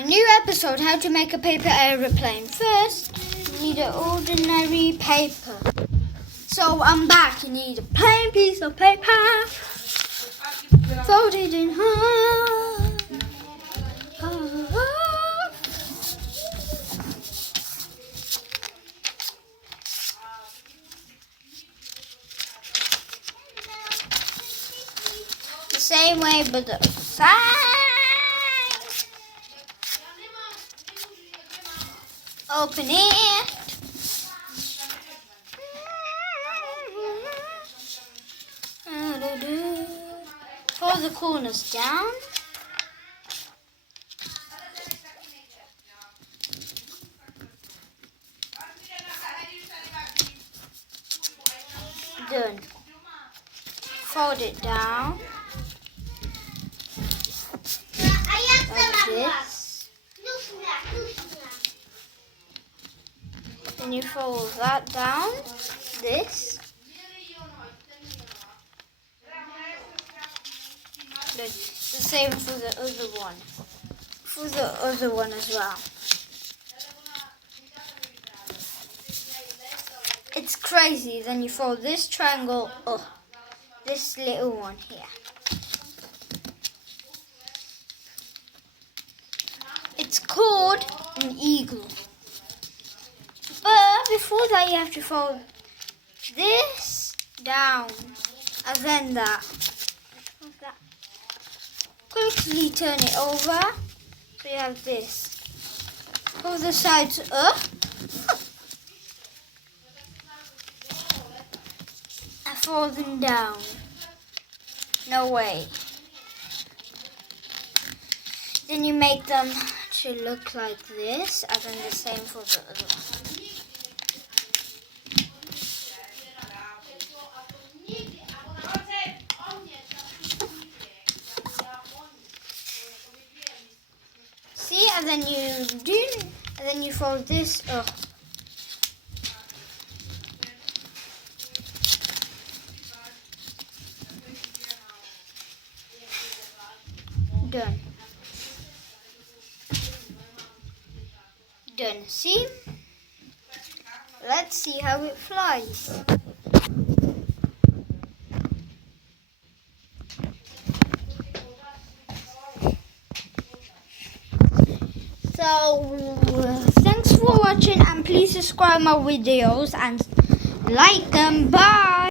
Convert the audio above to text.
my new episode, how to make a paper aeroplane. First, you need an ordinary paper. So I'm back. You need a plain piece of paper, folded in half. The same way, but the side. Open it. Fold the corners down. Done. Fold it down. Like this. Then you fold that down. This. Then the same for the other one. For the other one as well. It's crazy. Then you fold this triangle up. This little one here. It's called an eagle. But before that, you have to fold this down and then that. Quickly turn it over. So you have this. Pull the sides up. And fold them down. No way. Then you make them to look like this, and then the same for the other one. See, and then you fold this up. Done. Done. See? Let's see how it flies. So, thanks for watching, and please subscribe my videos and like them. Bye!